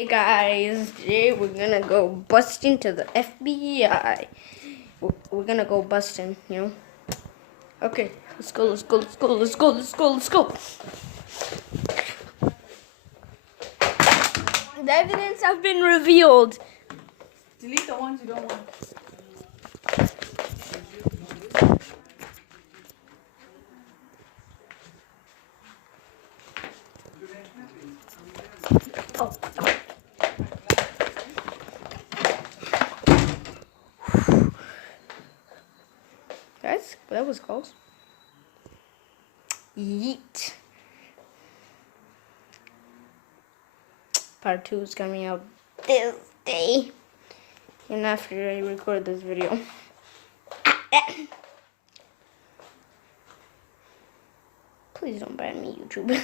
Hey guys, today we're gonna go busting to the FBI. We're gonna go busting, you know? Okay, let's go. The evidence have been revealed. Delete the ones you don't want. Oh. Guys, that was close. Yeet. Part 2 is coming out this day. And after I record this video. Please don't ban me, YouTube.